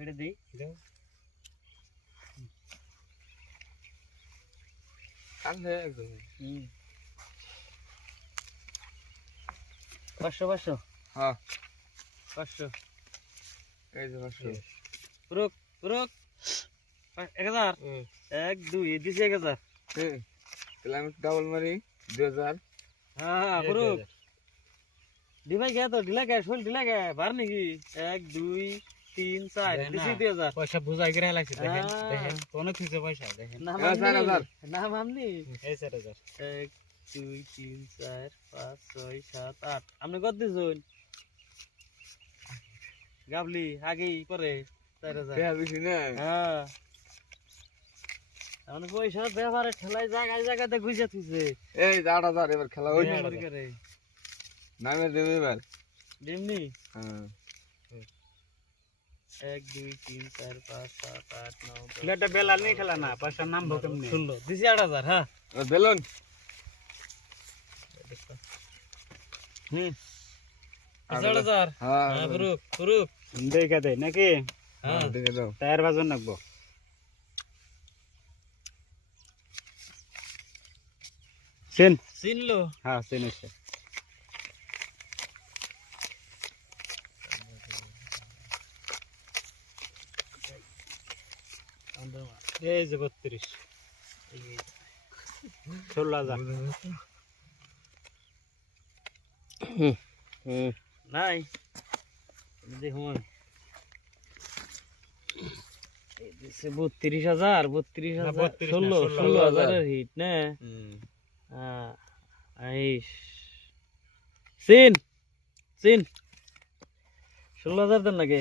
এটা দেই কান হয়ে একদম 500 হ্যাঁ 500 এই যে 500 পুরুক পুরুক 1000 1 2 এই দিছি 1000 তাহলে আমি ডাবল মারি 2000 হ্যাঁ পুরুক দিবাই গে তো ঢিলা গে শোল ঢিলা গে বার নাকি 1 2 3 4 দিছি 2000 পয়সা বুঝাই করে লাগছে দেখেন দেখেন কোন কিছু পয়সা দেখেন না 4000 না মামনি এই 4000 1 2 3 4 5 6 7 8 আপনি কত দিছেন গাবলি আগেই পরে 4000 টাকা বেশি না হ্যাঁ আমাদের পয়সা ব্যবহারে ঠেলাই জায়গাতে গুইজা থুইছে এই 8000 এবার খেলা হই না করে নামে দেবে এবার ডিমনি হ্যাঁ 1 2 3 4 5 7 8 9 10 এটা বেলা নেই খেলা না পয়সা নামবো কেমনে 16 দিছি 8000 হ্যাঁ বেলুন হুম 8000 হ্যাঁ হ্যাঁ পুরুক পুরুক দেখে দেয় নাকি হ্যাঁ দেখে দাও টায়ার বাজন নাকবো চেন চিনলো হ্যাঁ চেন এসে এই যে 32 16,000 নাই দেখুন এই দিছে 32000 16,000 এর হিট না হ্যাঁ আইস সিন সিন 16,000 দেন নাকি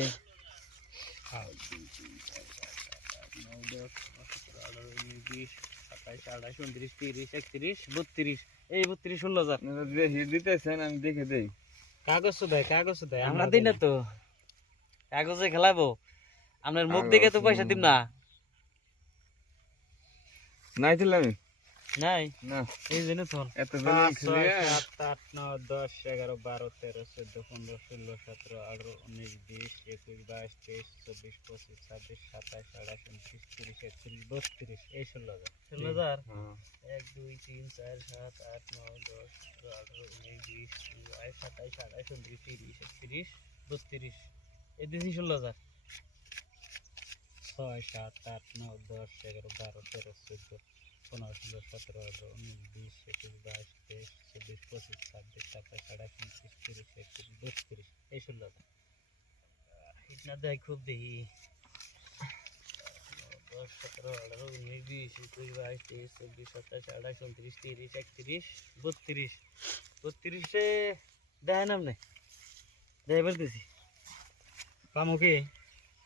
32 এই 32 16,000 হিট দিতেছেন আমি দেখে দেই কাগজ দেয় আমরা দিই না তো কাগজে খেলাবো আপনার মুখ দেখে তো পয়সা দিব না নাই দিলাম আমি নাই না এই জন্য তো এত বেলুন 5 খেলে 6 7 8 9 10 11 12 13 14 15 16 17 18 19 20 21 22 23 24 25 26 27 28 29 30 31 32 এই 16,000 16,000 হ্যাঁ 1 2 3 4 7 8 9 10 11 12 19 20 22 27 28 29 30 31 32 এই দিছি 16,000 6 7 8 9 10 11 12 13 14 15 16 17 18 19 20 21 22 23 24 25 26 27 28 29 30 31 32 এই 16,000 ইতনা দেখ খুব দেখি 10 17 18 19 20 21 22 23 24 27 28 29 30 31 32 এ দেয় নাম নাই দেয় বলতেছি পামু কি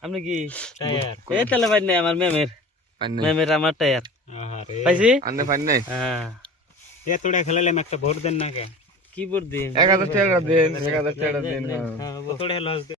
আপনি কি টায়ার এই তাহলে ভাই নাই আমার মেমের আমার টায়ার আরে পাইছি আন্নে ফাইন নাই হ্যাঁ এতটা খেলালাম একটা ভোট দেন না কে কি বল দিন 1000 টাকা দেন 1000 টাকা দেন হ্যাঁ কতটা লস